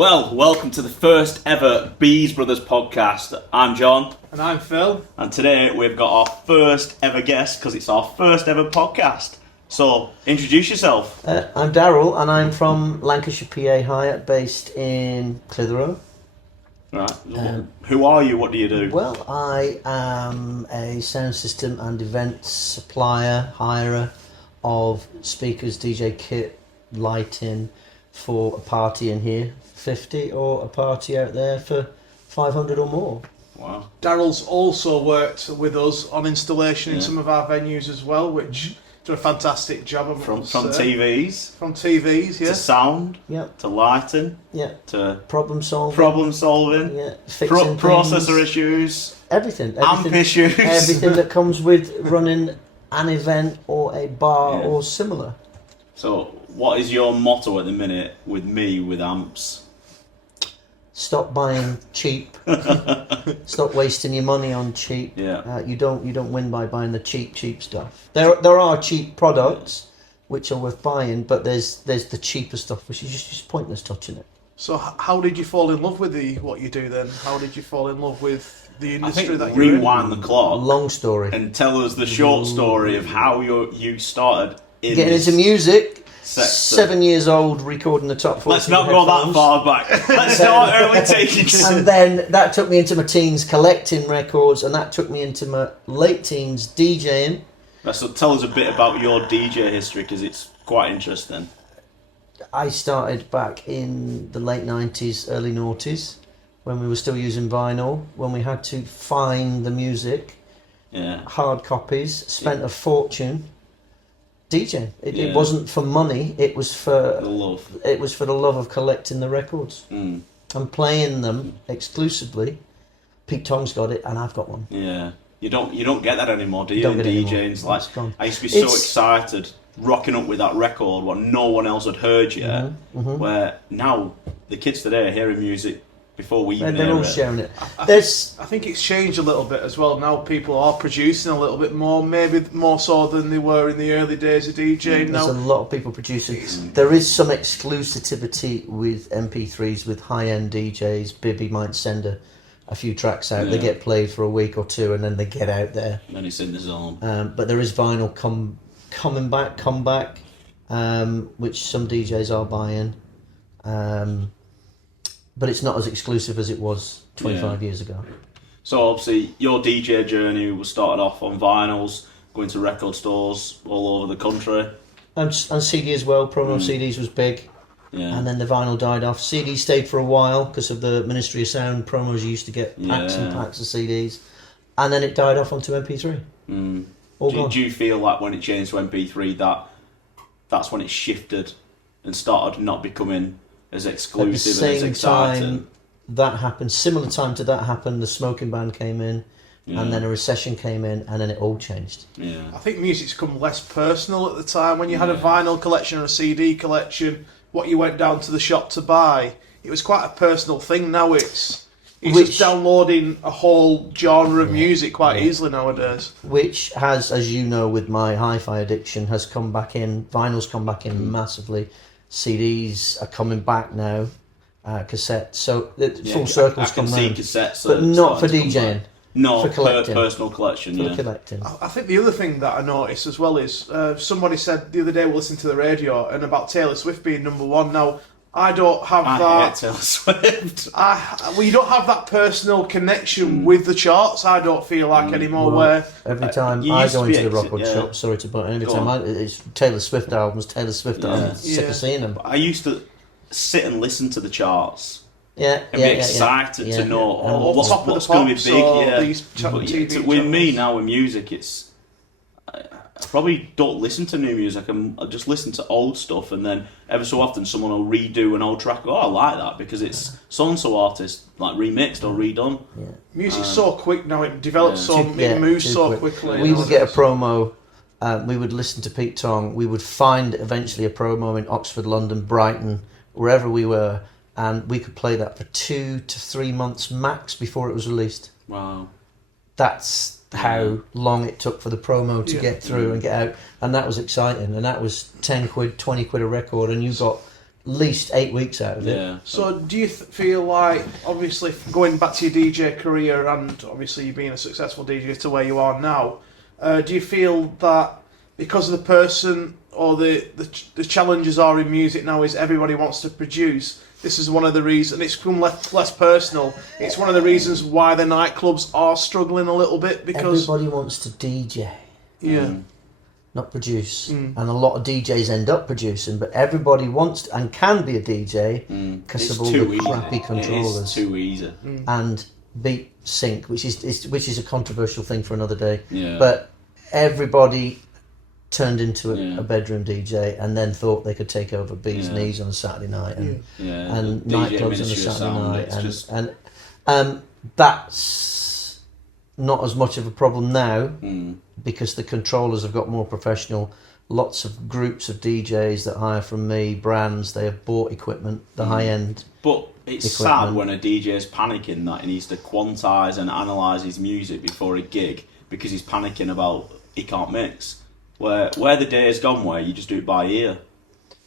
Well, welcome to the first ever Bees Brothers podcast. I'm John. And I'm Phil. And today we've got our first ever guest because it's our first ever podcast. So, introduce yourself. I'm Daryl and I'm from Lancashire PA Hire based in Clitheroe. Right. Who are you? What do you do? Well, I am a sound system and event supplier, hirer of speakers, DJ kit, lighting for a party in here, 50, or a party out there for 500 or more. Wow. Daryl's also worked with us on installation in some of our venues as well, which done a fantastic job. From TVs. From TVs, yeah. To sound. Yep. To lighting. Yeah. To problem solving. Yeah. Fixing processor things. issues. Everything. Amp issues. Everything that comes with running an event or a bar or similar. So, what is your motto at the minute with amps? Stop buying cheap. Stop wasting your money on cheap. Yeah. You don't win by buying the cheap stuff. There are cheap products which are worth buying, but there's the cheaper stuff which is just pointless touching it. So how did you fall in love with what you do then? How did you fall in love with the industry that you're in? Rewind the clock. Long story. And tell us the short story of how you started getting into music. Sector. 7 years old, recording the top 40. Let's not go that far back. Let's start early teens. And then that took me into my teens collecting records, and that took me into my late teens DJing. So tell us a bit about your DJ history, because it's quite interesting. I started back in the late 90s, early noughties, when we were still using vinyl, when we had to find the music, hard copies, spent a fortune. DJing. It wasn't for money. It was for the love. It was for the love of collecting the records and playing them exclusively. Pete Tong's got it, and I've got one. Yeah, you don't get that anymore, do you? Don't get it DJing. anymore. It's like I used to be so excited rocking up with that record when no one else had heard yet. Where now the kids today are hearing music before we even they're all hear sharing it. I think it's changed a little bit as well. Now people are producing a little bit more, maybe more so than they were in the early days of DJing. There's a lot of people producing. There is some exclusivity with MP3s, with high-end DJs. Bibby might send a few tracks out. They get played for a week or two, and then they get out there. And then it's in the zone. But there is vinyl comeback, which some DJs are buying. But it's not as exclusive as it was 25 years ago. So obviously your DJ journey was started off on vinyls, going to record stores all over the country. And CD as well. Promo CDs was big. Yeah. And then the vinyl died off. CDs stayed for a while because of the Ministry of Sound promos. You used to get packs and packs of CDs. And then it died off onto MP3. Do you feel like when it changed to MP3 that's when it shifted and started not becoming as exclusive and as exciting? Time that happened, similar time to that happened, the smoking ban came in, and then a recession came in, and then it all changed. I think music's become less personal at the time. When you had a vinyl collection or a CD collection, what you went down to the shop to buy, it was quite a personal thing. Now it's just downloading a whole genre of music quite easily nowadays. Which has, as you know, with my hi-fi addiction, has come back in. Vinyl's come back in massively. CDs are coming back now, cassettes. So full circle's come round. Cassettes, but not for DJing. No, for collecting. Personal collection. For collecting. I think the other thing that I noticed as well is somebody said the other day we listened to the radio and about Taylor Swift being number one. Now I don't have that. I hate Taylor Swift. You don't have that personal connection with the charts. I don't feel like anymore. Where every time I go into the record shop, sorry to butt, every time it's Taylor Swift albums. I'm sick of seeing them. I used to sit and listen to the charts. And be excited to know what's going to be big. With me now with music, I probably don't listen to new music. I just listen to old stuff, and then ever so often someone will redo an old track. Oh, I like that because it's so-and-so artist like remixed or redone. Music's so quick now; it develops it moves so quickly. We would get a promo. We would listen to Pete Tong. We would find eventually a promo in Oxford, London, Brighton, wherever we were, and we could play that for 2 to 3 months max before it was released. Wow, that's how long it took for the promo to get through and get out, and that was exciting. And that was 10 quid, 20 quid a record, and you got least 8 weeks out of it. Yeah. So do you feel like, obviously, going back to your DJ career and obviously you being a successful DJ to where you are now, do you feel that because of the person or the challenges are in music now is everybody wants to produce, this is one of the reasons, it's become less personal, it's one of the reasons why the nightclubs are struggling a little bit, because... Everybody wants to DJ. Yeah. Not produce. And a lot of DJs end up producing, but everybody wants to, and can be a DJ because of all the crappy controllers. It's too easy. And beat sync, which is a controversial thing for another day. Yeah. But everybody turned into a bedroom DJ and then thought they could take over Bee's Knees on a Saturday night and nightclubs on a Saturday night. And that's not as much of a problem now because the controllers have got more professional. Lots of groups of DJs that hire from me, brands, they have bought equipment, the high-end. But it's sad when a DJ is panicking that he needs to quantise and analyse his music before a gig because he's panicking about he can't mix. Where the day has gone where you just do it by ear.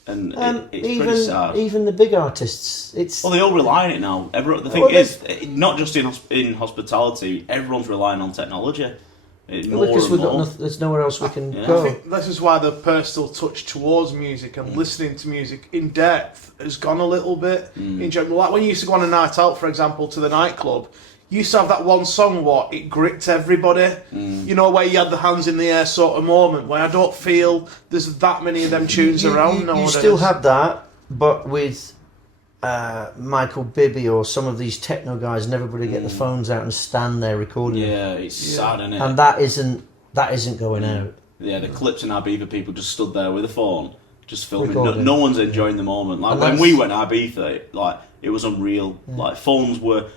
And it's pretty sad. Even the big artists, well, they all rely on it now. The thing is, not just in hospitality, everyone's relying on technology. Because there's nowhere else we can go. I think this is why the personal touch towards music and listening to music in depth has gone a little bit. In general, like when you used to go on a night out, for example, to the nightclub, you used to have that one song, it gripped everybody. You know, where you had the hands in the air sort of moment, where I don't feel there's that many of them tunes around nowadays. You still had that, but with Michael Bibby or some of these techno guys, and everybody get the phones out and stand there recording. Yeah, it's sad, isn't it? And that isn't going out. Yeah, the clips in Ibiza, people just stood there with a phone, just filming. No one's enjoying the moment. Like when we went to Ibiza, like it was unreal. Like phones were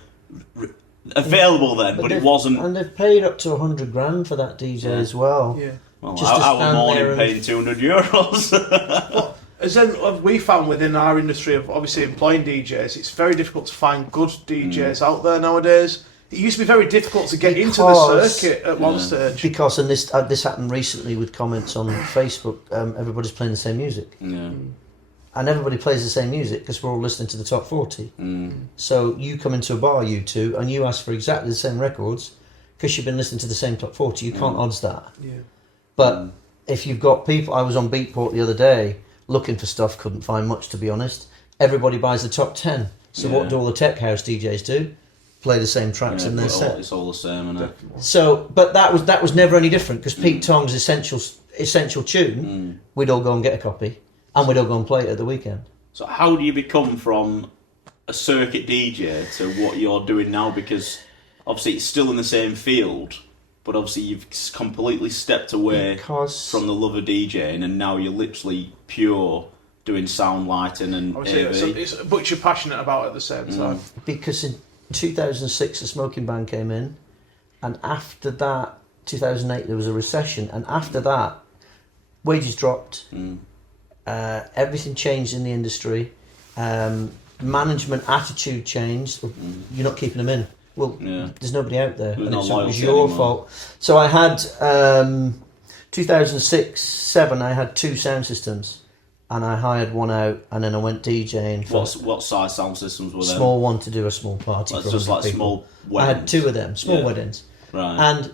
available then, but it wasn't. And they've paid up to $100,000 for that DJ as well. Yeah. Well, our morning paying €200. Well, as then we found within our industry of obviously employing DJs, it's very difficult to find good DJs out there nowadays. It used to be very difficult to get into the circuit at one stage. Because, and this happened recently with comments on Facebook, everybody's playing the same music. Yeah. And everybody plays the same music because we're all listening to the top 40. So you come into a bar, you two, and you ask for exactly the same records because you've been listening to the same top 40. You can't odds that. Yeah. But if you've got people... I was on Beatport the other day looking for stuff, couldn't find much, to be honest. Everybody buys the top 10. So what do all the tech house DJs do? Play the same tracks in their set. It's all the same, isn't it? So, but that was never any different because Pete Tong's essential tune, we'd all go and get a copy. And we'd all go and play it at the weekend. So how do you become from a circuit DJ to what you're doing now? Because obviously it's still in the same field, but obviously you've completely stepped away from the love of DJing, and now you're literally pure doing sound lighting and AV. But you're passionate about it at the same time. Because in 2006 the smoking ban came in, and after that, 2008 there was a recession, and after that wages dropped. Everything changed in the industry. Management attitude changed. You're not keeping them in. Well, there's nobody out there. And it was your fault. So I had 2006-07. I had 2 sound systems, and I hired one out, and then I went DJing. What size sound systems were there? Small one to do a small party. That's just like people. Small weddings. I had 2 of them, small weddings. Right. And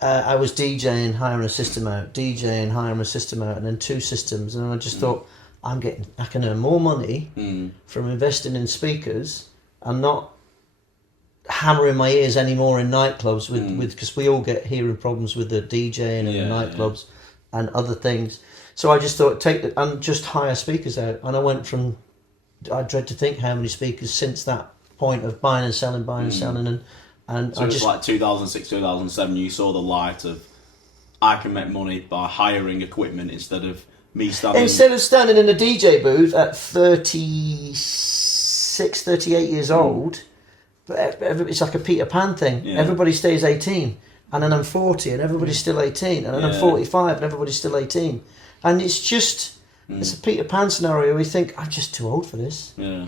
I was DJing, hiring a system out, DJing, hiring a system out, and then 2 systems. And I just thought, I can earn more money from investing in speakers and not hammering my ears anymore in nightclubs because we all get hearing problems with the DJing and the nightclubs and other things. So I just thought, and just hire speakers out. And I went from, I dread to think how many speakers since that point of buying and selling, and so it was like 2006, 2007, you saw the light of, I can make money by hiring equipment instead of me standing... Instead of standing in a DJ booth at 36, 38 years old, it's like a Peter Pan thing. Yeah. Everybody stays 18, and then I'm 40, and everybody's still 18, and then I'm 45, and everybody's still 18. And it's just, it's a Peter Pan scenario where you think, I'm just too old for this. Yeah.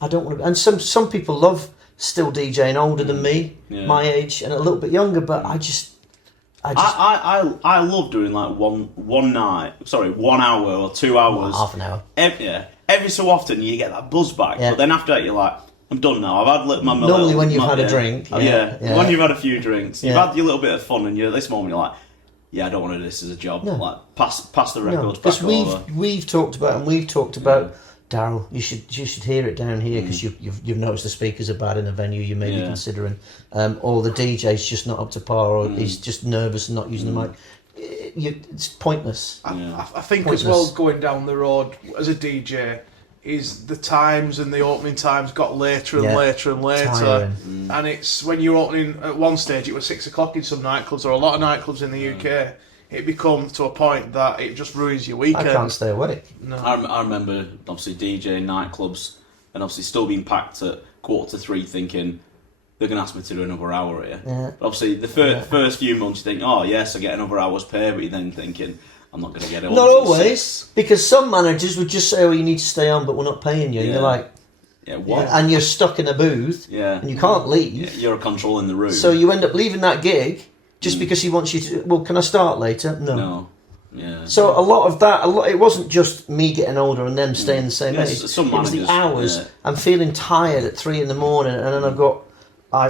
I don't want to... And some people love... still DJing older than me, my age, and a little bit younger, but I love doing like 1 hour or 2 hours. Half an hour. every so often you get that buzz back, but then after that you're like, I'm done now. I've had my normally when you've had a drink, when you've had a few drinks, you've had your little bit of fun, and you're at this moment you're like, yeah, I don't want to do this as a job. No. Like pass the records back over. We've talked about Daryl. You should hear it down here because you've noticed the speakers are bad in a venue. You may be considering, or the DJ's just not up to par, or he's just nervous and not using the mic. It's pointless. I think as well, going down the road as a DJ, is the times and the opening times got later and later and later. And it's when you're opening at one stage, it was 6 o'clock in some nightclubs, or a lot of nightclubs in the UK. It becomes to a point that it just ruins your weekend. I can't stay awake. No. I remember obviously DJing nightclubs and obviously still being packed at 2:45 thinking they're going to ask me to do another hour here. Yeah. But obviously the first few months you think, oh yes, I get another hour's pay, but you're then thinking, I'm not going to get it. Not always, because some managers would just say, "Oh, you need to stay on, but we're not paying you." And you're like, "Yeah, what?" And you're stuck in a booth, and you can't leave. Yeah, you're controlling the room. So you end up leaving that gig just because he wants you to. Well, can I start later? No. Yeah. So a lot of that, it wasn't just me getting older and them staying the same age. It was the hours. Yeah. I'm feeling tired at 3 a.m, and then I've got.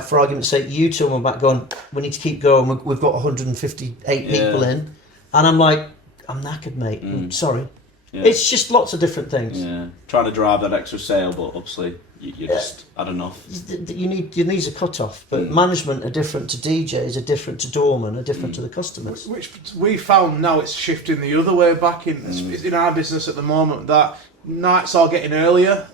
For argument's sake, you two are back going, we need to keep going. We've got 158 people in, and I'm like, I'm knackered, mate. I'm sorry. Yeah. It's just lots of different things. Yeah, trying to drive that extra sale, but obviously you just had enough. Your knees are cut off, but management are different to DJs, are different to doormen, are different to the customers. Which we found now it's shifting the other way back in our business at the moment. That nights are getting earlier,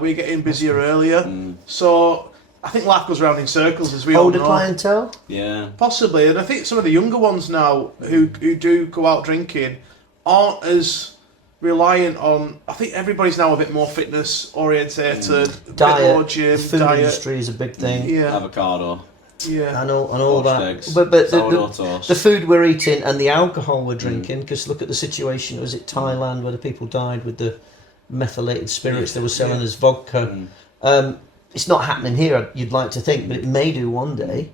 we're getting busier earlier, so. I think life goes round in circles, as we all know. Older clientele? Yeah. Possibly, and I think some of the younger ones now who do go out drinking aren't as reliant on... I think everybody's now a bit more fitness orientated, a bit more gym, the food industry is a big thing. Yeah. Avocado. Yeah. And all that. Eggs, but the food we're eating and the alcohol we're drinking, because look at the situation, was it Thailand where the people died with the methylated spirits they were selling as vodka. It's not happening here, you'd like to think, but it may do one day.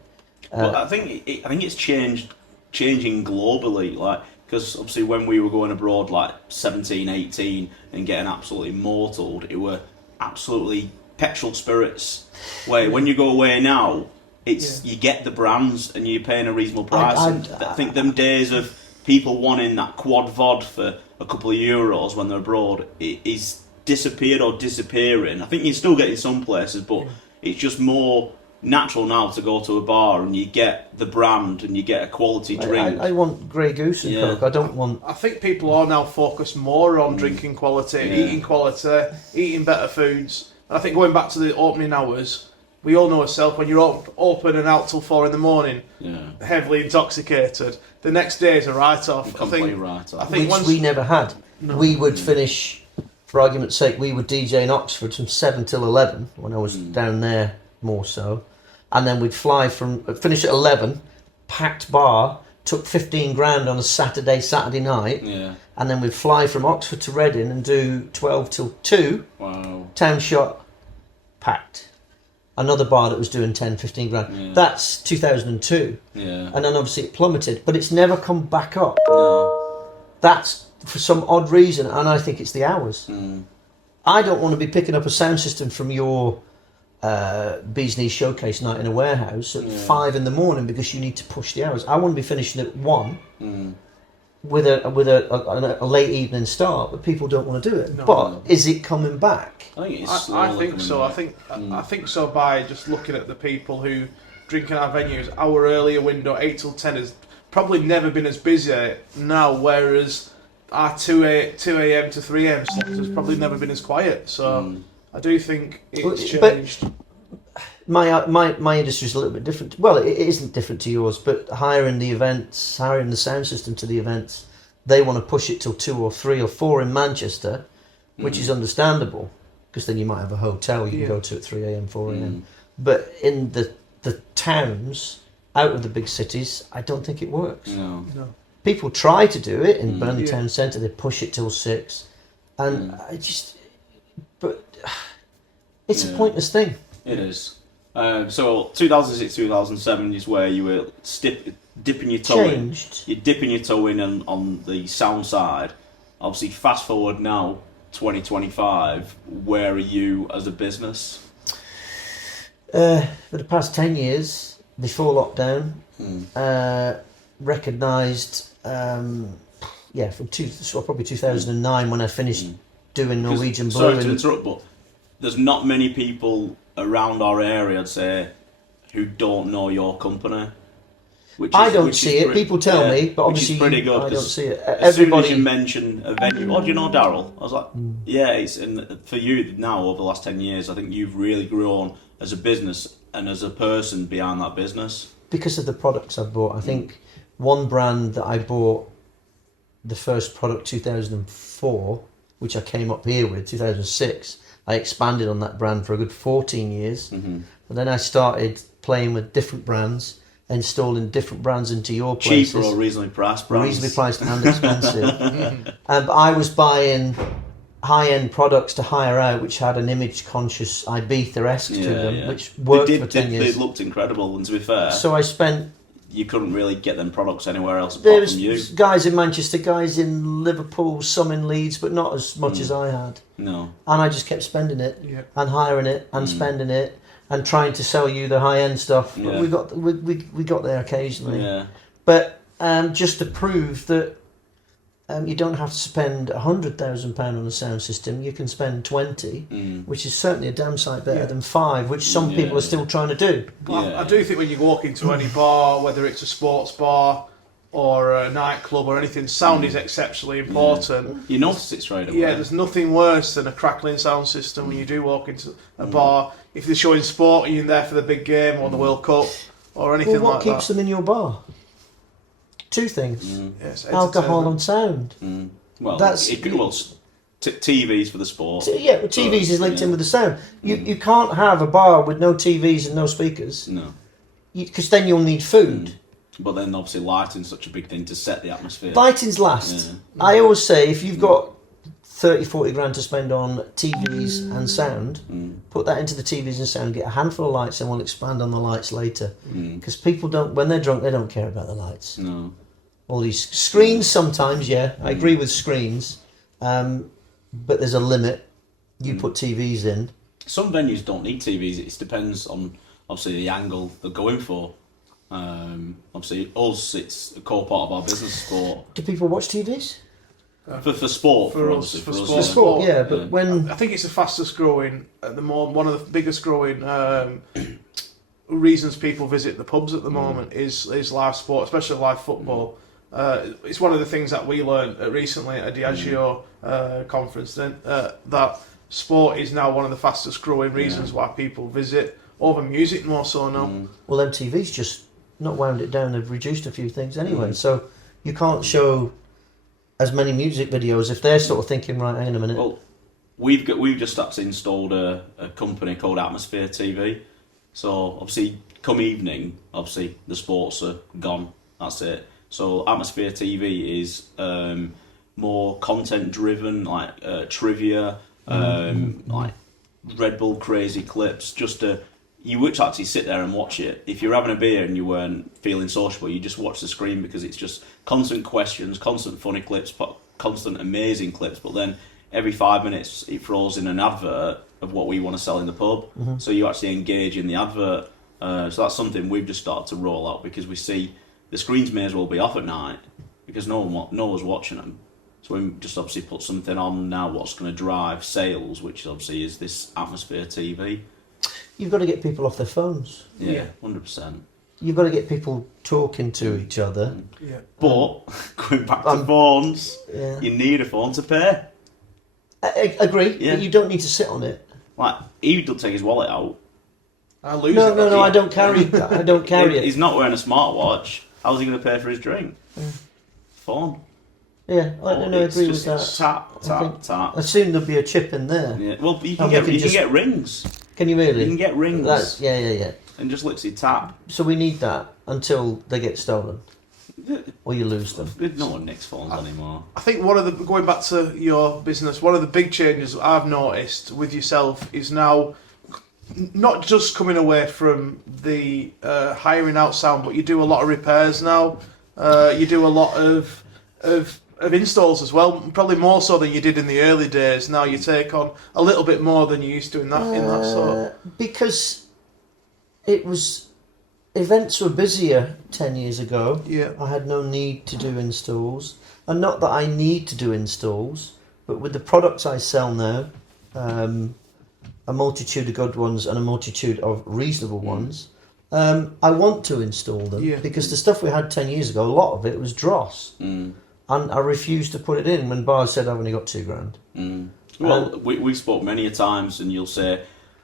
But I think it's changing globally, like because obviously when we were going abroad, like 17, 18, and getting absolutely mortaled, it were absolutely petrol spirits. Where when you go away now, it's you get the brands and you're paying a reasonable price. I think them days of people wanting that quad vod for a couple of euros when they're abroad is disappeared or disappearing. I think you're still getting some places, but it's just more natural now to go to a bar and you get the brand and you get a quality drink. I want Grey Goose and Coke. I don't want... I think people are now focused more on drinking quality, eating better foods. And I think going back to the opening hours, we all know ourselves, when you're open and out till 4 a.m, heavily intoxicated, the next day is a write-off. Which we never had. No. We would finish... For argument's sake, we would DJ in Oxford from 7 till 11 when I was down there more so. And then we'd finish at 11, packed bar, took 15 grand on a Saturday night. Yeah. And then we'd fly from Oxford to Reading and do 12 till 2. Wow. Town shot, packed. Another bar that was doing 10, 15 grand. Yeah. That's 2002. Yeah. And then obviously it plummeted, but it's never come back up. No. That's for some odd reason, and I think it's the hours. I don't want to be picking up a sound system from your Bees Knees showcase night in a warehouse at 5 a.m. because you need to push the hours. I want to be finishing at 1 with a late evening start, but people don't want to do it. No. Is it coming back? I think so. I think so by just looking at the people who drink in our venues. Our earlier window, 8 till 10, has probably never been as busy now, whereas our 2 a.m. to 3 a.m. slots has probably never been as quiet. So I do think it's changed. But my industry is a little bit different. Well, it isn't different to yours, but hiring the sound system to the events, they want to push it till 2 or 3 or 4 in Manchester, which is understandable, because then you might have a hotel you can go to at 3 a.m, 4 a.m. But in the towns, out of the big cities, I don't think it works. No. People try to do it in Burnley Town Centre. They push it till 6, and but it's a pointless thing. It is. So 2006, 2007 is where you were dipping your toe in. You're dipping your toe in on the sound side. Obviously, fast forward now 2025, where are you as a business? For the past 10 years, before lockdown, recognised, probably 2009 when I finished doing Norwegian Blue. Sorry to interrupt, but there's not many people around our area, I'd say, who don't know your company. I don't see it. People tell me, but obviously pretty good, I don't see it. As soon as you mention a venue, do you know Daryl? I was like, yeah. And for you now, over the last 10 years, I think you've really grown as a business and as a person behind that business. Because of the products I've bought. I think one brand that I bought, the first product 2004, which I came up here with, 2006, I expanded on that brand for a good 14 years. And then I started playing with different brands, installing different brands into your places. Cheaper or reasonably priced brands? Reasonably priced and expensive. But I was buying high-end products to hire out, which had an image-conscious Ibiza-esque to them, which worked for 10 years. They looked incredible, and to be fair... So I spent... You couldn't really get them products anywhere else apart from you. There's guys in Manchester, guys in Liverpool, some in Leeds, but not as much as I had. No. And I just kept spending it, and hiring it, and spending it, and trying to sell you the high-end stuff. Yeah. But we got there occasionally. Yeah. But just to prove that you don't have to spend £100,000 on a sound system. You can spend 20, which is certainly a damn sight better than 5, which some people are still trying to do. I do think when you walk into any bar, whether it's a sports bar or a nightclub or anything, sound is exceptionally important. You notice it straight away. Yeah, there's nothing worse than a crackling sound system when you do walk into a bar. If they're showing sport and you're there for the big game or the World Cup or anything like that. What keeps them in your bar? 2 things. Yes, alcohol and sound. Well, TVs for the sport. TVs is linked in with the sound. You can't have a bar with no TVs and no speakers. No. Because then you'll need food. But then obviously lighting's such a big thing to set the atmosphere. Lighting's last. I always say if you've got 30, 40 grand to spend on TVs and sound, put that into the TVs and sound, get a handful of lights and we'll expand on the lights later. Because people don't, when they're drunk, they don't care about the lights. No. All these screens sometimes, I agree with screens, but there's a limit. You put TVs in. Some venues don't need TVs, it depends on obviously the angle they're going for. Obviously us, it's a core part of our business, sport. Do people watch TVs? For sport, for sport, but when I think it's the fastest growing at the moment, one of the biggest growing reasons people visit the pubs at the moment is live sport, especially live football. It's one of the things that we learned recently at a Diageo conference. That sport is now one of the fastest growing reasons why people visit over music more so now. Well, MTV's just not wound it down; they've reduced a few things anyway, so you can't show as many music videos if they're sort of thinking, right, hang on a minute. Well, we've just actually installed a company called Atmosphere TV. So obviously, come evening, obviously the sports are gone. That's it. So Atmosphere TV is more content driven, like trivia, like Red Bull crazy clips. You would actually sit there and watch it. If you're having a beer and you weren't feeling sociable, you just watch the screen because it's just constant questions, constant funny clips, constant amazing clips. But then every 5 minutes it throws in an advert of what we want to sell in the pub. So you actually engage in the advert. So that's something we've just started to roll out because we see the screens may as well be off at night because no one's watching them. So we just obviously put something on now what's going to drive sales, which obviously is this Atmosphere TV. You've got to get people off their phones. Yeah, 100%. You've got to get people talking to each other. Yeah. But, going back to phones, you need a phone to pay. I agree, but you don't need to sit on it. Like, he don't take his wallet out. I lose it. No, I don't carry that. I don't carry it. He's not wearing a smartwatch. How's he going to pay for his drink? Phone. Yeah, I agree with that. Tap. I assume there'll be a chip in there. Yeah. Well, you can get rings. Can you really? You can get rings. Yeah. And just literally tap. So we need that until they get stolen. Or you lose them. No one nicks phones anymore. I think going back to your business, one of the big changes I've noticed with yourself is now not just coming away from the hiring out sound, but you do a lot of repairs now. You do a lot of of installs as well, probably more so than you did in the early days. Now you take on a little bit more than you used to in that sort. Because events were busier 10 years ago. Yeah. I had no need to do installs. And not that I need to do installs, but with the products I sell now, a multitude of good ones and a multitude of reasonable ones, I want to install them because the stuff we had 10 years ago, a lot of it was dross. And I refused to put it in when Bars said I've only got £2,000. Well, we spoke many a times, and you'll say,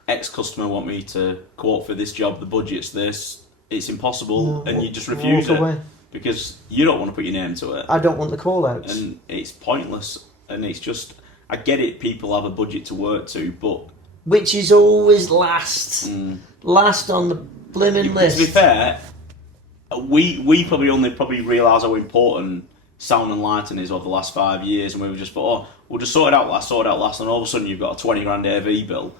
X customer want me to quote for this job, the budget's this, it's impossible, and you just refuse it away. Because you don't want to put your name to it. I don't want the call outs. And it's pointless, and it's just, I get it, people have a budget to work to, but... Which is always last. Last on the blimmin' list. To be fair, we probably realise how important sound and lighting is over the last 5 years, and we were just thought, we'll just sort it out last, and all of a sudden you've got a 20 grand AV bill.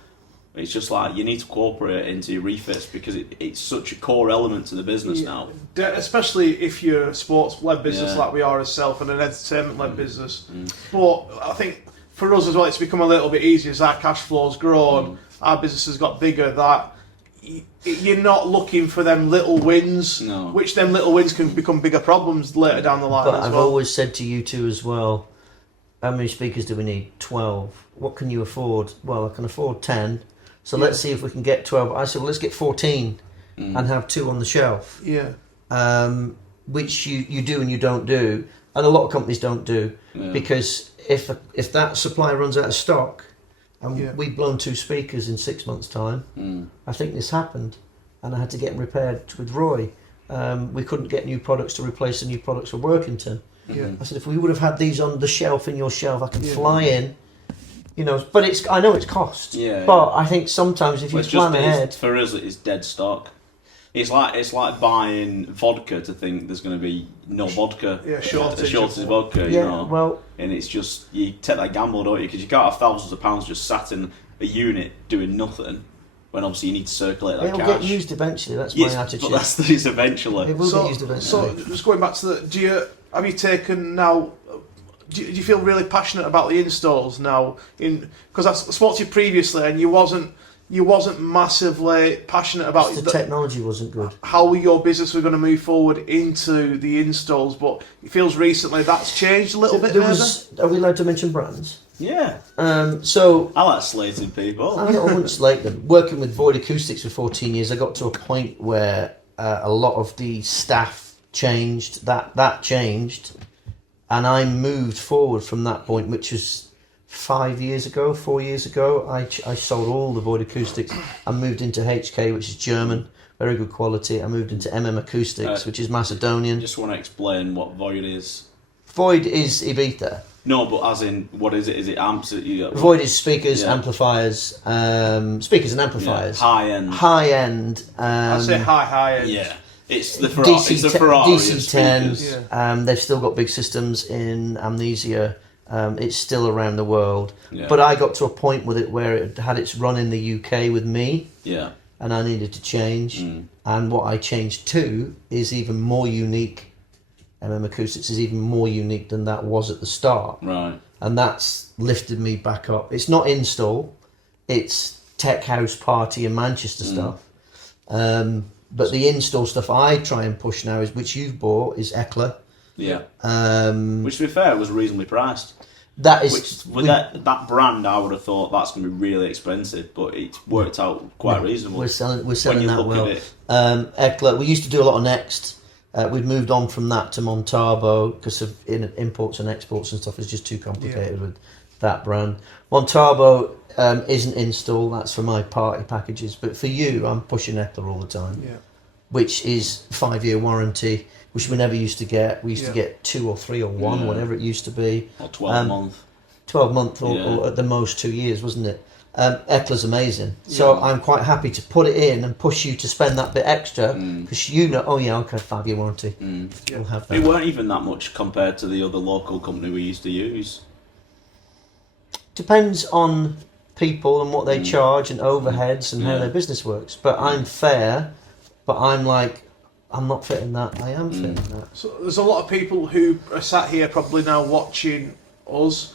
It's just like, you need to cooperate into your refits because it's such a core element to the business now. Especially if you're a sports-led business like we are as Self, and an entertainment-led business. But I think for us as well, it's become a little bit easier as our cash flow's grown, our business has got bigger, that you're not looking for them little wins, which them little wins can become bigger problems later down the line. But I've always said to you two as well, how many speakers do we need? 12. What can you afford? Well, I can afford 10. So let's see if we can get 12. I said, well, let's get 14 and have 2 on the shelf. Yeah. Which you do and you don't do. And a lot of companies don't do. Yeah. Because if that supply runs out of stock, and we've blown 2 speakers in 6 months' time, I think this happened. And I had to get them repaired with Roy. We couldn't get new products to replace the new products for Workington. Yeah. I said, if we would have had these on the shelf in your shelf, I can fly in. You know, but I know it's cost. Yeah. But I think sometimes if you plan ahead, for us, it's dead stock. It's like buying vodka to think there's going to be no vodka. Yeah, shortage of vodka. Yeah, you know. well, and it's just, you take that gamble, don't you? Because you can't have thousands of pounds just sat in a unit doing nothing. When obviously you need to circulate that cash. It'll get used eventually. That's my attitude. But that's eventually. It will get used eventually. So just going back to have you taken now? Do you feel really passionate about the installs now? Because I spoke to you previously, and you wasn't massively passionate about the technology wasn't good. How your business was going to move forward into the installs, but it feels recently that's changed a little bit. Are we allowed to mention brands? Yeah. So I like slating people. I wouldn't slate them. Working with Void Acoustics for 14 years, I got to a point where a lot of the staff changed. That changed. And I moved forward from that point, which was 4 years ago. I sold all the Void Acoustics. I moved into HK, which is German, very good quality. I moved into Acoustics, which is Macedonian. I just want to explain what Void is. Void is Ibiza. No, but as in, what is it? Is it amps that you got? Void is speakers, amplifiers, speakers and amplifiers. Yeah, high end. I say high end. Yeah. It's the Ferrari. DC10s. Yeah. They've still got big systems in Amnesia. It's still around the world. Yeah. But I got to a point with it where it had its run in the UK with me. Yeah. And I needed to change. And what I changed to is even more unique. Acoustics is even more unique than that was at the start. Right. And that's lifted me back up. It's not install. It's tech house party and Manchester stuff. But the install stuff I try and push now, which you've bought, is Eckler. Yeah. Which, to be fair, was reasonably priced. That is... that brand, I would have thought that's going to be really expensive, but it's worked out quite reasonable. We're selling that well. Eckler, we used to do a lot of Next. We've moved on from that to Montalvo because of imports and exports and stuff is just too complicated with that brand. Montalvo isn't install, that's for my party packages, but for you, I'm pushing Eckler all the time, which is 5-year warranty, which we never used to get. We used to get 2 or 3 or 1, whatever it used to be. Or 12 month. 12 month or at the most 2 years, wasn't it? Eckler's amazing. So I'm quite happy to put it in and push you to spend that bit extra because you know, 5-year warranty. You'll have that. It weren't even that much compared to the other local company we used to use. Depends on people and what they charge and overheads and how their business works. But I'm fair, but I'm like, I'm not fitting that. I am fitting that. So there's a lot of people who are sat here probably now watching us.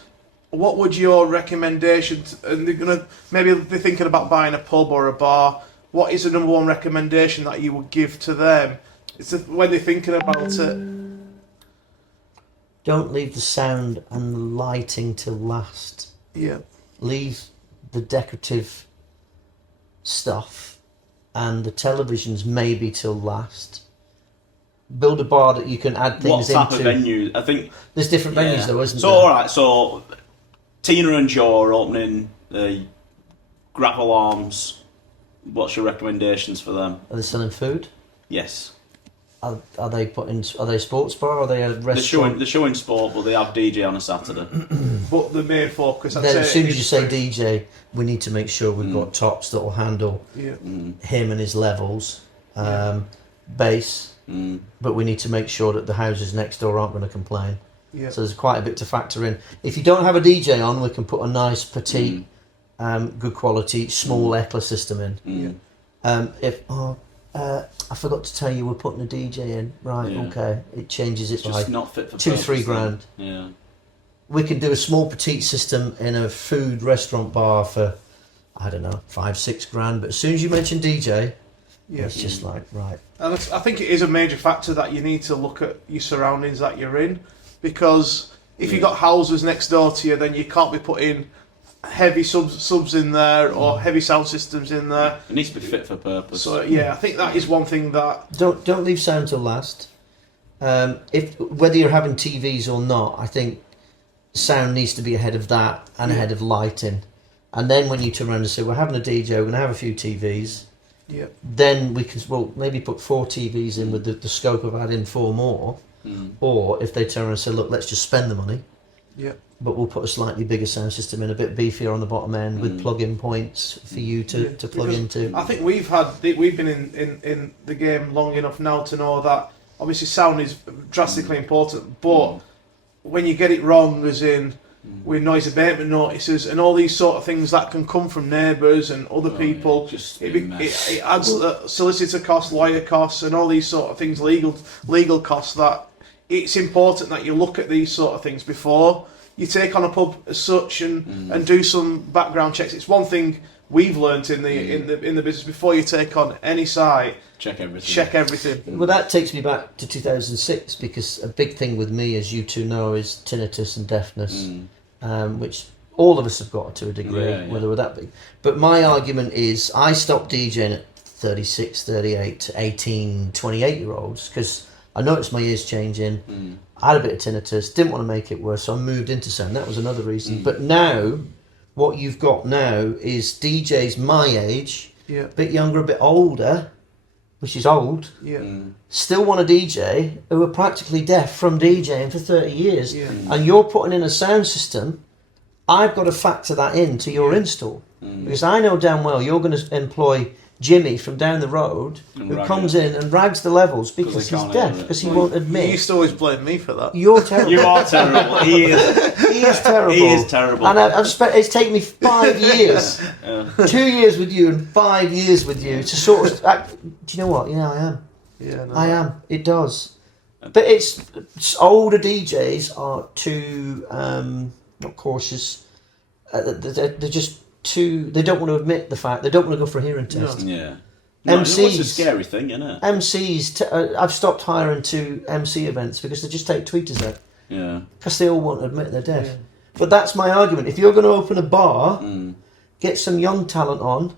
What would your recommendation, and they're gonna maybe they're thinking about buying a pub or a bar, what is the number one recommendation that you would give to them? When they're thinking about it. Don't leave the sound and the lighting to last. Yeah. Leave the decorative stuff and the televisions maybe till last. Build a bar that you can add things into. What type of venue? I think there's different venues though, isn't there? So alright, so Tina and Joe are opening the Grapple Arms. What's your recommendations for them? Are they selling food? Yes. Are they Are they a sports bar? Or are they a restaurant? They're showing sport, but they have DJ on a Saturday. But the main focus. As soon as you say DJ, we need to make sure we've got tops that will handle him and his levels, bass. But we need to make sure that the houses next door aren't going to complain. Yeah. So there's quite a bit to factor in. If you don't have a DJ on, we can put a nice petite, good quality, small Eckler system in. I forgot to tell you we're putting a DJ in. Right, okay. It changes it by not fit for 2-3 grand. Yeah. We can do a small petite system in a food restaurant bar for, I don't know, 5-6 grand. But as soon as you mention DJ, it's just like, right. And I think it is a major factor that you need to look at your surroundings that you're in, because if you've got houses next door to you, then you can't be putting heavy subs in there or heavy sound systems in there. It needs to be fit for purpose. So I think that is one thing that don't leave sound till last. If whether you're having TVs or not, I think sound needs to be ahead of that and ahead of lighting. And then when you turn around and say we're having a DJ, we're going to have a few TVs. Yeah. Then we can maybe put 4 TVs in with the scope of adding 4 more. Or if they turn around and say, look, let's just spend the money. Yeah. But we'll put a slightly bigger sound system in, a bit beefier on the bottom end, with plug-in points for you to plug into. I think we've been in the game long enough now to know that obviously sound is drastically important, but when you get it wrong, as in with noise abatement notices and all these sort of things that can come from neighbours and other people, it adds solicitor costs, lawyer costs, and all these sort of things, legal costs. That it's important that you look at these sort of things before you take on a pub as such, and do some background checks. It's one thing we've learnt in the business: before you take on any site, check everything. Well, that takes me back to 2006, because a big thing with me, as you two know, is tinnitus and deafness, which all of us have got to a degree, whether we're that big. But my argument is, I stopped DJing at 36, 38, 18, 28-year-olds, because I noticed my ears changing. I had a bit of tinnitus, didn't want to make it worse, so I moved into sound. That was another reason. But now, what you've got now is DJs my age, a bit younger, a bit older, which is old, still want a DJ who are practically deaf from DJing for 30 years. And you're putting in a sound system, I've got to factor that into your install. Because I know damn well you're going to employ Jimmy from down the road, who comes in and rags the levels because he's deaf, because he won't admit. You used to always blame me for that. You're terrible. You are terrible. He is terrible. He is terrible. And it's taken me 5 years, 2 years with you and 5 years with you to sort of. Do you know what? Yeah, I am. Yeah, no, I am. It does. But it's older DJs are too not cautious. They're just too. They don't want to admit the fact. They don't want to go for a hearing test. No. Yeah. MCs, it's a scary thing, isn't it? MCs. I've stopped hiring to MC events because they just take tweeters out. Yeah. Because they all won't admit they're deaf. Yeah. But that's my argument. If you're going to open a bar, get some young talent on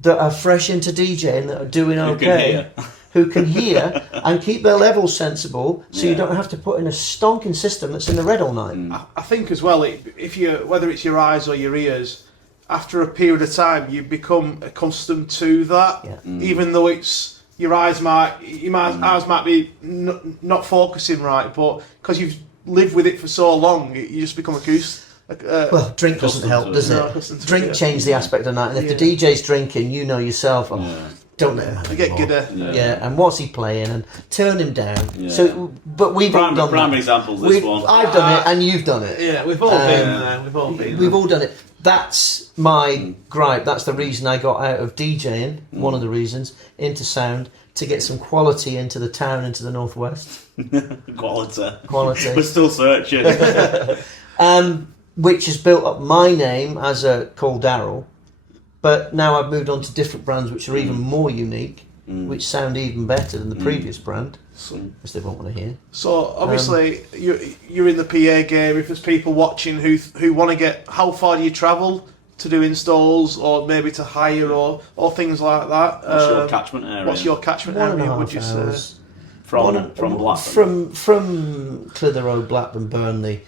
that are fresh into DJing, that are doing okay, who can hear and keep their levels sensible, so you don't have to put in a stonking system that's in the red all night. I think as well, if whether it's your eyes or your ears, after a period of time, you become accustomed to that. Yeah. Even though it's your eyes might be not focusing right, but because you've lived with it for so long, you just become acoustic. Well, drink doesn't help, does it? Drink changed the aspect of that, and if the DJ's drinking, you know yourself. Don't let him have get gidder. And what's he playing? And turn him down. Yeah. So, but we've all done prime examples. This one, I've done it, and you've done it. Yeah, we've all been there. We've all done it. that's my gripe. That's the reason I got out of DJing. One of the reasons into sound, to get some quality into the town, into the northwest. Quality. We're still searching. Which has built up my name as a called Daryl, but now I've moved on to different brands which are even more unique, which sound even better than the previous brand, which they won't want to hear. So obviously you're in the PA game. If there's people watching who want to get, how far do you travel to do installs, or maybe to hire, or things like that? What's your catchment area? Would you say? From Blackburn? From Clitheroe, Blackburn, Burnley,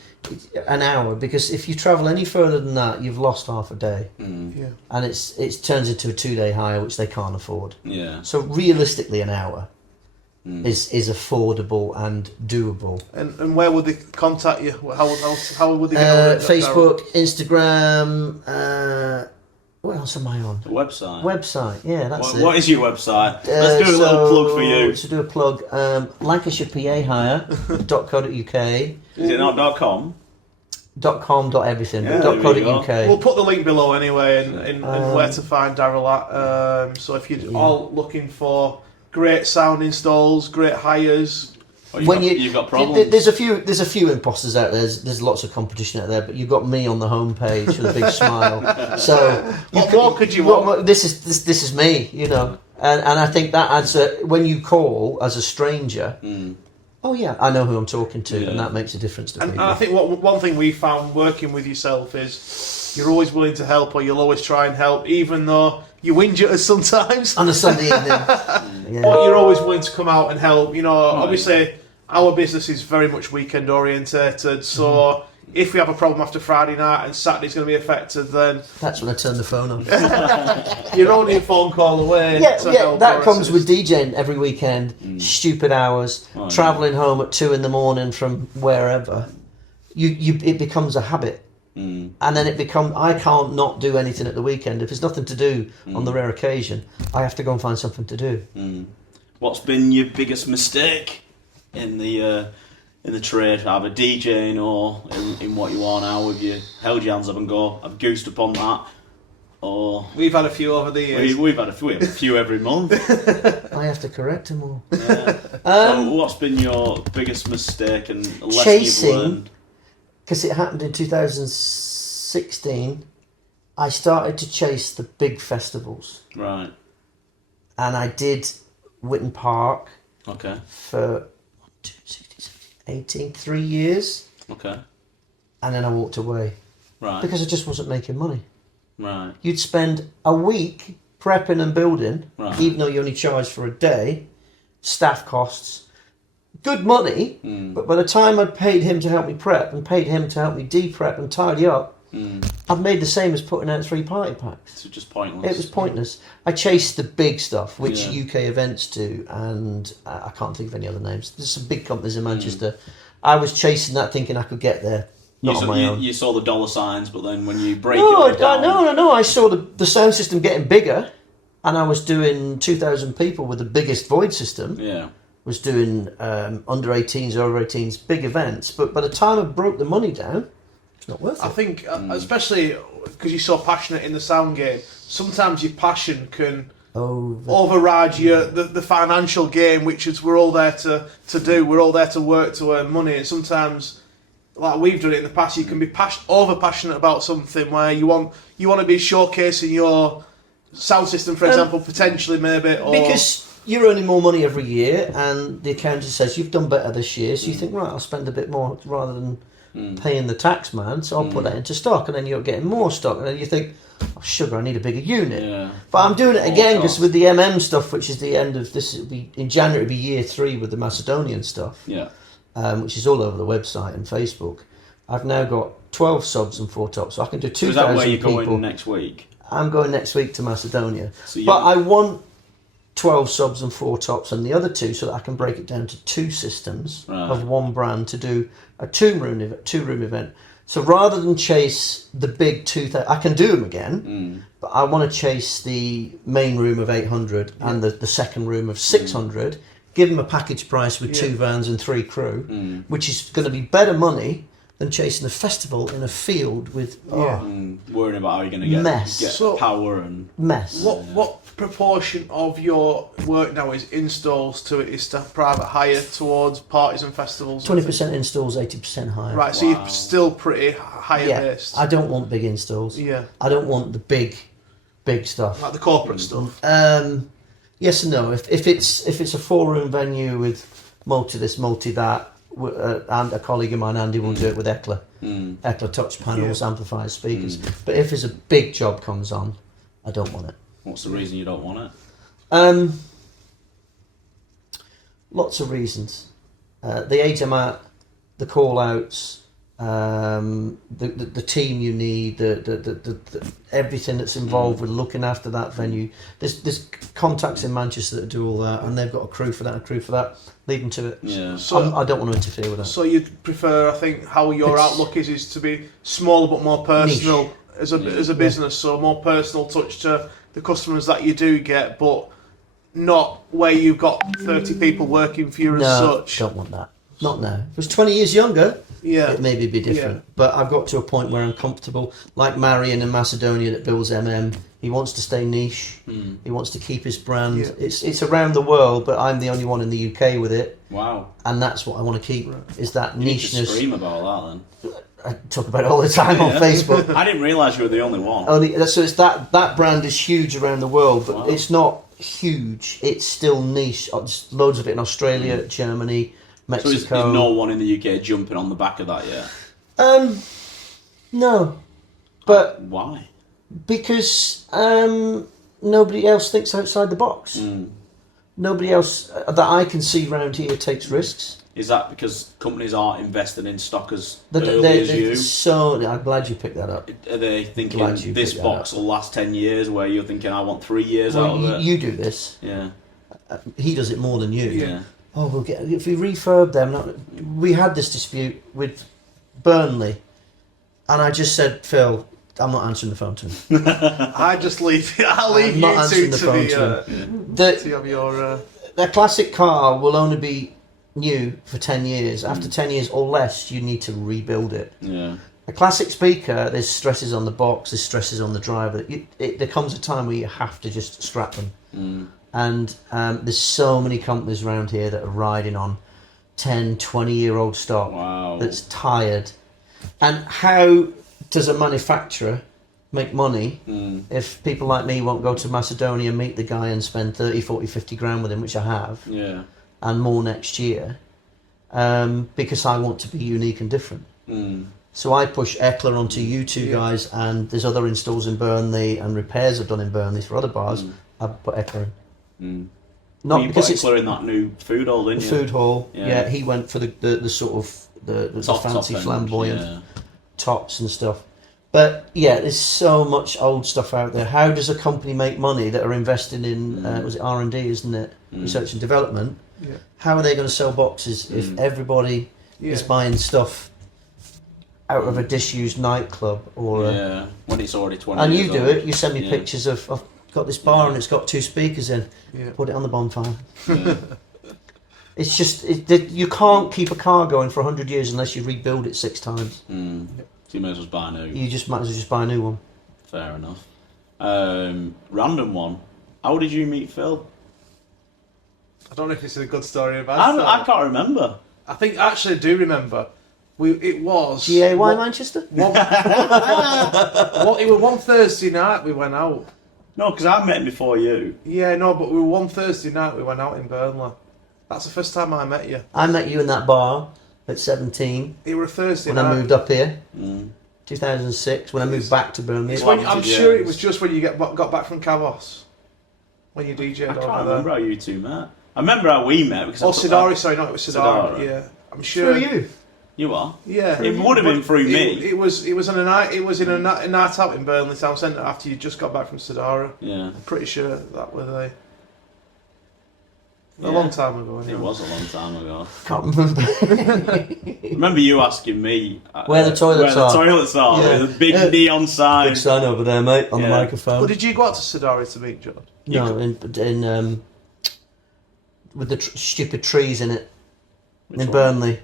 an hour, because if you travel any further than that, you've lost half a day. Yeah. And it turns into a 2-day hire, which they can't afford. Yeah. So realistically, an hour is affordable and doable. And where would they contact you? How would they get Facebook, Instagram. What else am I on? The website. Yeah, that's it. What is your website? Let's do a little plug for you. To do a plug, Lancashire PA Hire.co.uk. Is it not .com? .com.everything. Yeah, .co.uk. We'll put the link below anyway, and where to find Daryl at. So if you're all looking for great sound installs, great hires. You've got problems. There's a few imposters out there. There's lots of competition out there, but you've got me on the homepage with a big smile. So what more could you want? This is me, you know, and I think that adds when you call as a stranger. Oh yeah, I know who I'm talking to, and that makes a difference to people. And I think one thing we found working with yourself is you're always willing to help, or you'll always try and help, even though you whinge at us sometimes on a Sunday evening. But you're always willing to come out and help. You know, obviously our business is very much weekend orientated, so if we have a problem after Friday night and Saturday's going to be affected, then that's when I turn the phone off. You're only a phone call away. That comes with DJing every weekend. Stupid hours, travelling home at 2 a.m. from wherever. It becomes a habit, and then I can't not do anything at the weekend. If there's nothing to do on the rare occasion, I have to go and find something to do. What's been your biggest mistake in the trade, either DJing or in what you are now? Have you held your hands up and go, I've goosed upon that? Or we've had a few over the years. We've had a few every month. I have to correct them all. Yeah. So what's been your biggest mistake and lesson you've learned? Because it happened in 2016, I started to chase the big festivals. Right. And I did Witten Park. Okay. For 3 years. Okay. And then I walked away. Right. Because I just wasn't making money. Right. You'd spend a week prepping and building, right, even though you only charged for a day, staff costs, good money, but by the time I'd paid him to help me prep and paid him to help me de-prep and tidy up, I've made the same as putting out 3 party packs. So just pointless. It was pointless. I chased the big stuff, which UK events do, and I can't think of any other names. There's some big companies in Manchester. I was chasing that, thinking I could get there. Not on my own. You saw the dollar signs, but then when you break it down... No. I saw the sound system getting bigger, and I was doing 2,000 people with the biggest void system. Yeah. Was doing under 18s, over 18s, big events. But by the time I broke the money down, it's not worth it. I think, especially because you're so passionate in the sound game, sometimes your passion can override the financial game, which is we're all there to do. We're all there to work to earn money, and sometimes, like we've done it in the past, you can be over passionate about something where you want to be showcasing your sound system, for example, potentially maybe, or because you're earning more money every year, and the accountant says you've done better this year, so you think, right, I'll spend a bit more rather than paying the tax man, so I'll put that into stock, and then you're getting more stock, and then you think, oh, sugar, I need a bigger unit. Yeah. But I'm doing it again because with the stuff, which is the end of this, it'll be in January, it'll be year 3 with the Macedonian stuff. Yeah. Which is all over the website and Facebook. I've now got 12 subs and 4 tops, so I can do 2,000 people. Is that where you're going next week? I'm going next week to Macedonia. But I want 12 subs and 4 tops and the other 2 so that I can break it down to 2 systems of one brand to do a 2-room event. So rather than chase the big 2,000, I can do them again, but I want to chase the main room of 800 and the second room of 600, give them a package price with 2 vans and 3 crew, which is going to be better money, than chasing a festival in a field with worrying about how you're going to get power and mess. What proportion of your work now is installs to it is to private hire towards parties and festivals? 20% installs, 80% hire. Right, so you're still pretty hire based. I don't want big installs. Yeah. I don't want the big stuff. Like the corporate stuff. Yes and no. If it's a 4-room venue with multi this, multi that, and a colleague of mine, Andy, will do it with Eckler. Eckler touch panels, amplifiers, speakers. But if there's a big job comes on, I don't want it. What's the reason you don't want it? Lots of reasons. The age I'm at, the call outs, the team you need, the everything that's involved with looking after that venue. There's contacts in Manchester that do all that, and they've got a crew for that, lead them to it. Yeah. So I don't want to interfere with that. So you'd prefer, I think, how your outlook is to be smaller but more personal niche. as a business, so more personal touch to the customers that you do get, but not where you've got 30 people working for you as such. Don't want that. Not now. If it was 20 years younger, it maybe be different. Yeah. But I've got to a point where I'm comfortable. Like Marion in Macedonia that builds he wants to stay niche. He wants to keep his brand. Yeah. It's around the world, but I'm the only one in the UK with it. Wow. And that's what I want to keep, is that You nicheness. need to scream about that then. I talk about it all the time on Facebook. I didn't realise you were the only one. So it's that brand is huge around the world, but it's not huge. It's still niche. There's loads of it in Australia, Germany, Mexico. So is no one in the UK jumping on the back of that yet? No. But why? Because nobody else thinks outside the box. Nobody else that I can see around here takes risks. Is that because companies aren't investing in stock as early as you? So I'm glad you picked that up. Are they thinking this box will last 10 years, where you're thinking I want 3 years out of it? You do this. Yeah. He does it more than you. Yeah. Oh, if we refurb them. We had this dispute with Burnley, and I just said, Phil, I'm not answering the phone to him. I just leave it. I'll leave you to have your. A classic car will only be new for 10 years. After 10 years or less, you need to rebuild it. Yeah. A classic speaker, there's stresses on the box, there's stresses on the driver. There comes a time where you have to just scrap them. And there's so many companies around here that are riding on 10, 20-year-old stock that's tired. And how does a manufacturer make money if people like me won't go to Macedonia, meet the guy and spend 30, 40, 50 grand with him, which I have, and more next year, because I want to be unique and different. So I push Eckler onto you two guys, and there's other installs in Burnley and repairs I've done in Burnley for other bars. I've put Eckler in. Not you because put Eckler in that new food hall, didn't you? Food hall, he went for the sort of the fancy flamboyant tops and stuff. But there's so much old stuff out there. How does a company make money that are investing in was it R&D, isn't it? Research and development. How are they going to sell boxes if everybody is buying stuff out of a disused nightclub or when it's already 20 and years you do old. it, you send me pictures of I've got this bar and it's got 2 speakers in, put it on the bonfire. It's just you can't keep a car going for 100 years unless you rebuild it 6 times. So you may as well buy a new. You might as well just buy a new one. Fair enough. Random one. How did you meet Phil? I don't know if it's a good story about. I can't remember. I think actually I do remember. It was GAY Manchester. It was one Thursday night we went out. No, because I met him before you. Yeah, no, but we were one Thursday night we went out in Burnley. That's the first time I met you. I met you in that bar at 17. It was a Thursday when night. I moved up here. 2006, when I moved back to Burnley. I'm sure it was just when you got back from Cavos. When you DJ'd over there. I can't remember how you two met. I remember how we met. Because Sidari, sorry, no, it was Sidari. Yeah, I'm sure. Through you? You are? Yeah. It would have been through me. It was on a night. It was in a night out in Burnley Town Centre after you just got back from Sidara. Yeah. I'm pretty sure that were they. A long time ago. It was a long time ago. Can't remember. Remember you asking me where the toilets are. With a big neon sign. Big sign over there, mate, on the microphone. Well, did you go out to Sidari to meet John? No, in with the stupid trees in it. In Burnley.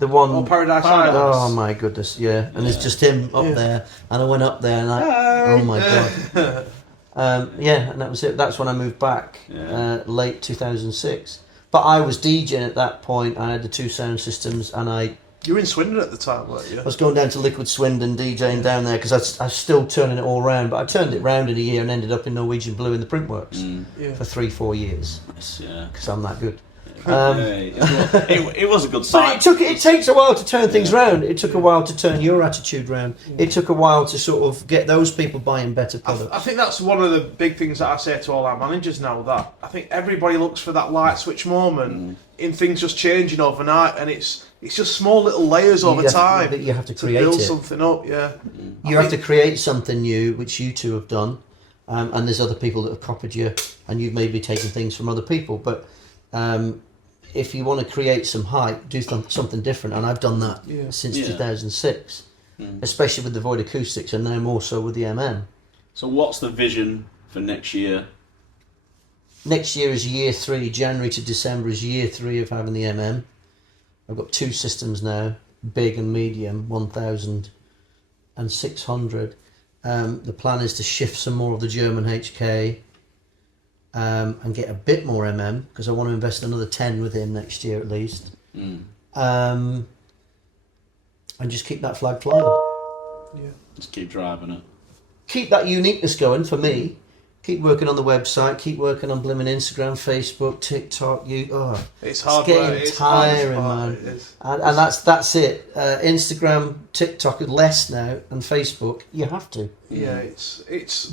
The one... Oh, Paradise Island. Oh, my goodness, yeah. And there's just him up there. And I went up there and like, oh, my God. And that was it. That's when I moved back, late 2006. But I was DJing at that point. I had the 2 sound systems, and you were in Swindon at the time, weren't you? I was going down to Liquid Swindon, DJing down there, because I was still turning it all round. But I turned it round in a year and ended up in Norwegian Blue in the Printworks for 3-4 years. Because I'm that good. It was a good sign. But it takes a while to turn things round. It took a while to turn your attitude round. It took a while to sort of get those people buying better products. I think that's one of the big things that I say to all our managers now, that I think everybody looks for that light switch moment in things just changing overnight, and it's just small little layers over time. You have to create build something up, You have to create something new, which you two have done, and there's other people that have copied you, and you've maybe taken things from other people, but if you want to create some hype, do something different, and I've done that since 2006, especially with the Void Acoustics, and now more so with the MM. So what's the vision for next year? Next year is year 3, January to December is year 3 of having the MM. I've got 2 systems now, big and medium, 1000 and 600. The plan is to shift some more of the German HK, and get a bit more MM, because I want to invest another 10 with him next year at least. And just keep that flag flying. Just keep driving it. Keep that uniqueness going for me. Keep working on the website, keep working on blimmin' Instagram, Facebook, TikTok. It's hard. It's getting tiring, man. And that's it. Instagram, TikTok, less now, and Facebook. You have to. Yeah,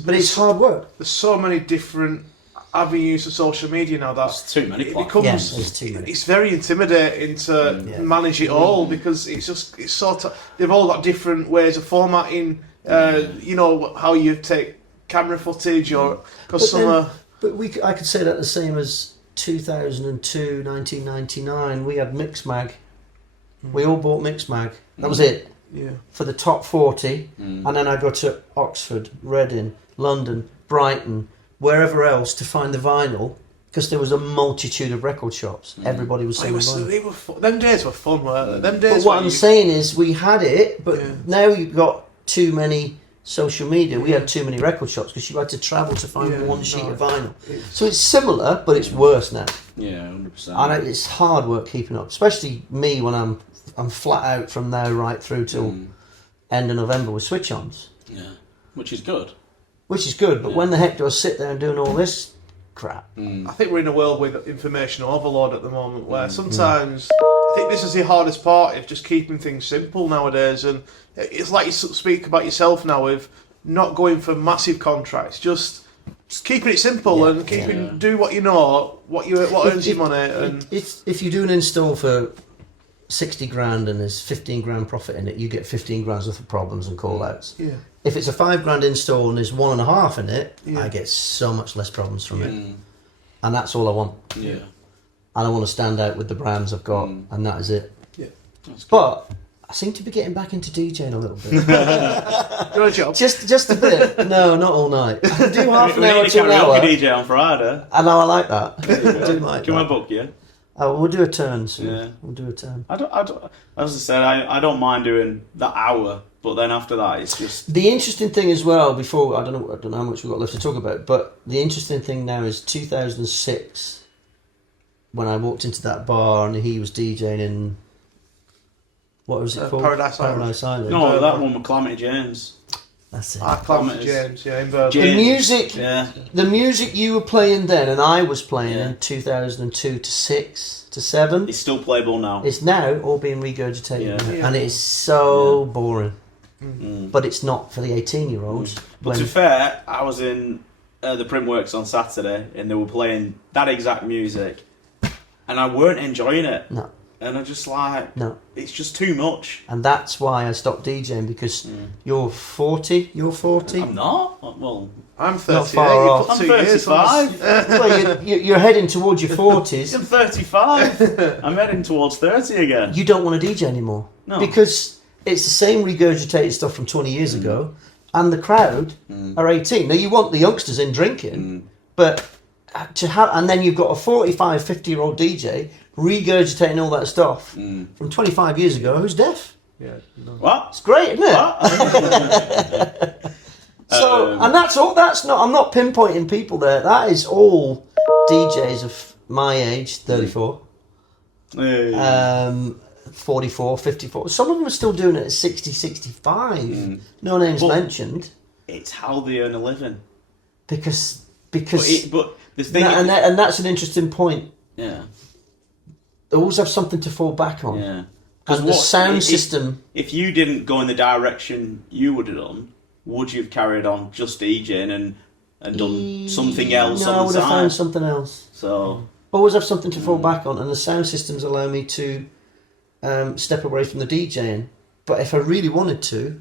but it's hard work. There's so many different avenues of social media now that it's too many platforms. It's too many. It's very intimidating to manage it all, because it's sort of, they've all got different ways of formatting. You know how you take camera footage, or because I could say that the same as 2002, 1999. We had Mixmag. We all bought Mixmag. That was it. Yeah. For the top 40, and then I go to Oxford, Reading, London, Brighton, wherever else to find the vinyl, because there was a multitude of record shops. Everybody was selling vinyl. Them days were fun, weren't they? Them days. But what I'm saying is, we had it, but now you've got too many social media. We had too many record shops, because you had to travel to find one sheet of vinyl. So it's similar, but it's worse now. Yeah, 100%. And it's hard work keeping up, especially me when I'm flat out from now right through till end of November with switch-ons. Yeah, which is good. But when the heck do I sit there and doing all this crap? I think we're in a world with information overload at the moment, where sometimes I think this is the hardest part of just keeping things simple nowadays. And it's like you speak about yourself now, with not going for massive contracts, just keeping it simple and do what you know, what earns you money. And if you do an install for 60 grand and there's 15 grand profit in it, you get 15 grand's worth of problems and call outs. Yeah. If it's a 5 grand install and there's 1.5 in it, I get so much less problems from it. And that's all I want. Yeah. And I want to stand out with the brands I've got, and that is it. Yeah. But I seem to be getting back into DJing a little bit. Good job. Just a bit. No, not all night. I can do half an hour to an hour. DJ on Friday. I know, I like that. Can I book you? Oh, we'll do a turn soon. Yeah. We'll do a turn. I don't, as I said, I don't mind doing the hour, but then after that, it's just... The interesting thing as well, before, I don't know how much we've got left to talk about, but the interesting thing now is 2006, when I walked into that bar and he was DJing in... What was it called? Paradise Island. No, that one with Calamity James. That's it. Calamity James, in Birmingham. The music you were playing then and I was playing in 2002 to 6 to 7. It's still playable now. It's now all being regurgitated, and it is so boring. But it's not for the 18-year-olds. But to be fair, I was in the Printworks on Saturday and they were playing that exact music and I weren't enjoying it. No. And I'm just like, it's just too much. And that's why I stopped DJing, because you're 40. You're 40. I'm not. Well, I'm 38. Not far off. I'm 35. Well, you're heading towards your 40s. I'm 35. I'm heading towards 30 again. You don't want to DJ anymore. No. Because it's the same regurgitated stuff from 20 years ago, and the crowd are 18. Now, you want the youngsters in drinking, but and then you've got a 45, 50-year-old DJ regurgitating all that stuff from 25 years ago who's deaf. Yeah. No. What? It's great, isn't it? So, and that's all. That's not. I'm not pinpointing people there. That is all DJs of my age, 34, 44, 54. Some of them are still doing it at 60, 65. No names mentioned. It's how they earn a living. Because but the thing, and that's an interesting point. Yeah. They always have something to fall back on. Yeah. And the sound system. If you didn't go in the direction you would have done, would you have carried on just DJing and done something else No, on the I would have side? found something else. So Always have something to fall back on, and the sound systems allow me to step away from the DJing. But if I really wanted to,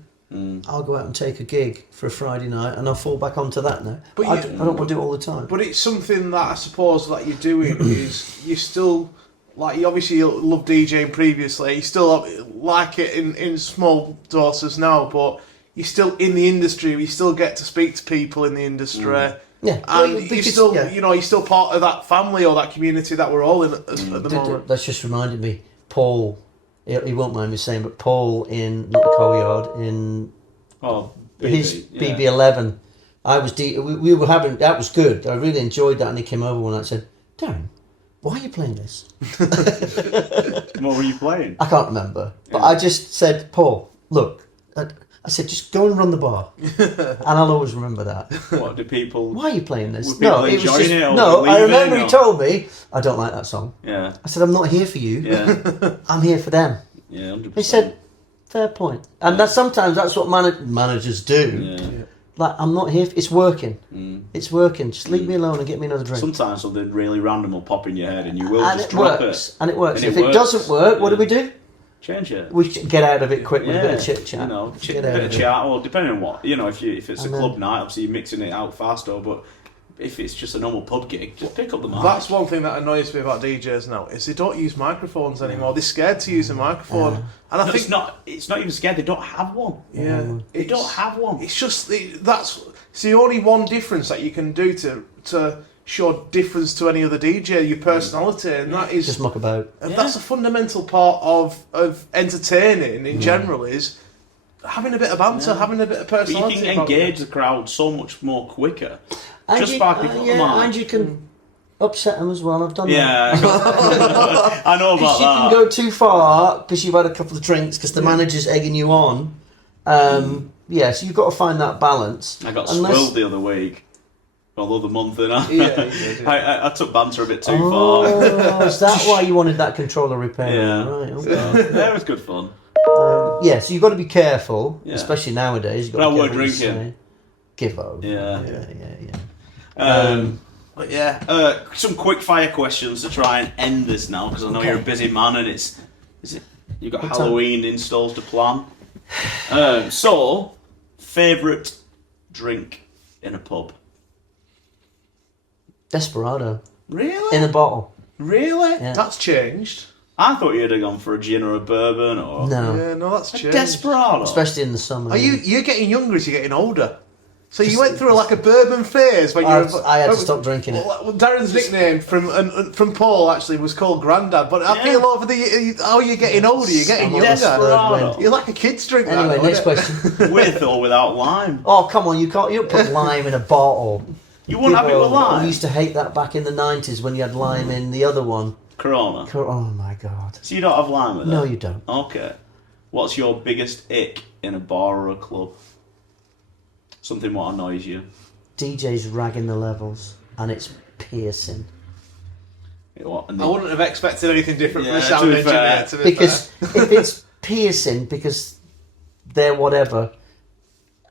I'll go out and take a gig for a Friday night, and I'll fall back onto that now. But I don't want to do it all the time. But it's something that I suppose that you're doing is you still, like, you obviously love DJing previously, you still like it in small doses now, but you're still in the industry, you still get to speak to people in the industry. Yeah, and you're still, you're still part of that family or that community that we're all in at the moment. That's just reminded me, Paul, he won't mind me saying, but Paul in not the Coal Yard in his BB11, we were having, that was good. I really enjoyed that, and he came over one night and said, "Darren, why are you playing this?" What were you playing? I can't remember, but I just said, "Paul, look." I said, just go and run the bar, and I'll always remember that. What do people? Why are you playing this? No, it was just, I remember he told me, I don't like that song. Yeah. I said, I'm not here for you. Yeah. I'm here for them. Yeah. 100%. He said, fair point. And sometimes that's what managers do. Yeah. Like, I'm not here. It's working. It's working. Just leave me alone and get me another drink. Sometimes something really random will pop in your head, and you will just drop it. And it works. If it doesn't work, what do we do? Change it. We should get out of it quick with a bit of chit chat. Bit of chat, or depending on what, if it's a club night, obviously you're mixing it out faster. But if it's just a normal pub gig, just pick up the mic. That's one thing that annoys me about DJs now is they don't use microphones anymore. They're scared to use a microphone, and I think it's not even scared. They don't have one. Yeah, they don't have one. It's just that's the only one difference that you can do to show difference to any other DJ, your personality, and that is just muck about. And that's a fundamental part of entertaining in general, is having a bit of banter, having a bit of personality. But you can engage the crowd so much more quicker just by picking up the mic. And you can upset them as well. I've done that. Yeah, I know about that. You can go too far because you've had a couple of drinks because the manager's egging you on. So you've got to find that balance. I got swilled the other week. Although the month in, I took banter a bit too far. Is that why you wanted that controller repair? Yeah. Right, okay. Yeah, it was good fun. So you've got to be careful, especially nowadays. You've got to be careful what you say. Give up. Yeah. Some quick fire questions to try and end this now, because I know you're a busy man, and you've got Halloween installs to plan. So, favourite drink in a pub? Desperado. Really? In a bottle. Really? Yeah. That's changed. I thought you'd have gone for a gin or a bourbon or... No. Yeah, no, that's changed. Desperado? Especially in the summer. You're getting younger as you're getting older. So you went through like a bourbon phase when I had to stop drinking it. Well, Darren's nickname from Paul actually was called Grandad, but I feel over how you're getting older, you're getting younger. Desperado. You're like a kid's drink. Anyway, next question. With or without lime? Oh, come on, you don't put lime in a bottle. You wouldn't have it with lime? We used to hate that back in the 90s when you had lime in the other one. Corona? Oh my God. So you don't have lime with it? No, you don't. Okay. What's your biggest ick in a bar or a club? Something what annoys you? DJs ragging the levels, and it's piercing. I wouldn't have expected anything different from a sound engineer. Because if it's piercing, because they're whatever...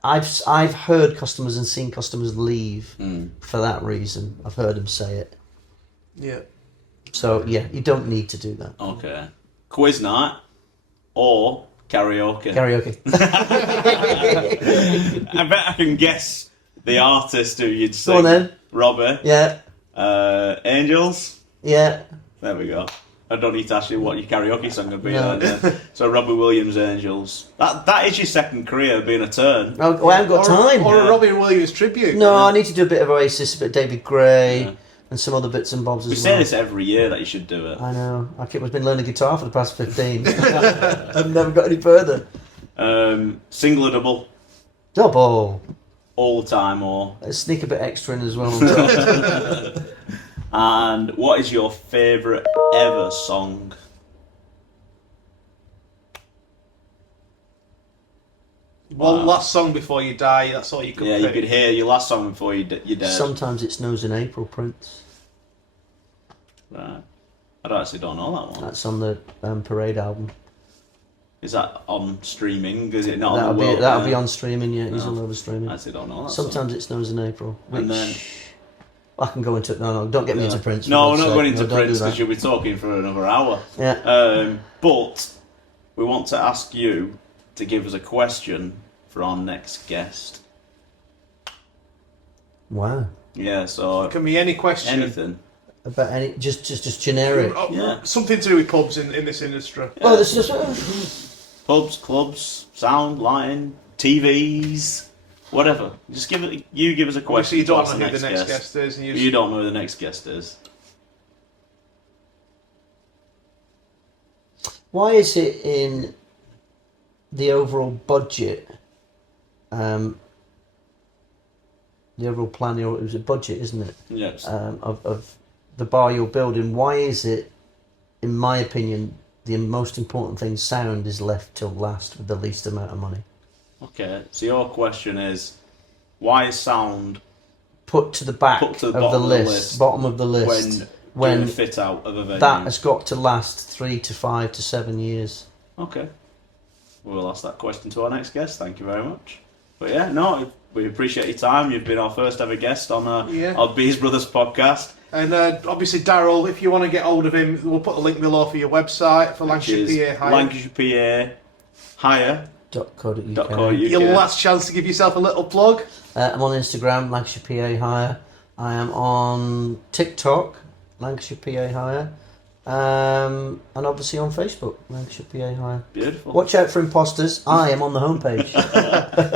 I've heard customers and seen customers leave for that reason. I've heard them say it. Yeah. So, you don't need to do that. Okay. Quiz night or karaoke? Karaoke. I bet I can guess the artist who you'd sing. Go on then. Robbie? Yeah. Angels? Yeah. There we go. I don't need to ask you what your karaoke song would be. No. Then. So Robbie Williams, Angels. That is your second career, being a turn. Oh, I haven't got time. Or a Robbie Williams tribute. No, I need to do a bit of Oasis, a bit of David Gray, and some other bits and bobs as well. We say this every year that you should do it. I know. I've been learning guitar for the past 15. I've never got any further. Single or double? Double. All the time, or? Sneak a bit extra in as well. And what is your favourite ever song? One last song before you die, that's all you could pick. You could hear your last song before you dead. Sometimes It Snows in April, Prince. Right. I actually don't know that one. That's on the Parade album. Is that on streaming? Is it not That'll be on streaming, yeah. He's all over streaming. I actually don't know that Sometimes song. It Snows in April. Which, and then... I can go into it. No, don't get me into Prince. No, we're not going into Prince because you'll be talking for another hour. Yeah. But we want to ask you to give us a question for our next guest. Wow. Yeah, so... It can be any question. Anything. About any... Just generic. Something to do with pubs in this industry. Yeah. Well, this is... Pubs, clubs, sound, lighting, TVs... Whatever. Just give us a question. So you don't know who the next guest is. You don't know who the next guest is. Why is it in the overall budget, the overall plan, it was a budget, isn't it? Yes. Of the bar you're building, why is it, in my opinion, the most important thing, sound, is left till last with the least amount of money? Okay, so your question is, why is sound put to the back of the list, bottom of the list, when doing fit out of a venue? That has got to last 3 to 5 to 7 years. Okay, we'll ask that question to our next guest. Thank you very much. But yeah, no, we appreciate your time. You've been our first ever guest on our Bees Brothers podcast. And obviously, Daryl, if you want to get hold of him, we'll put the link below for your website for Lancashire PA Hire. Lancashire PA Hire. .co.uk. Your last chance to give yourself a little plug. I'm on Instagram, Lancashire PA Hire. I am on TikTok, Lancashire PA Hire. And obviously on Facebook, Lancashire PA Hire. Beautiful. Watch out for imposters. I am on the homepage.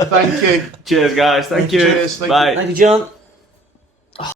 Thank you. Cheers, guys. Thank you. Cheers. Bye. Thank you, John.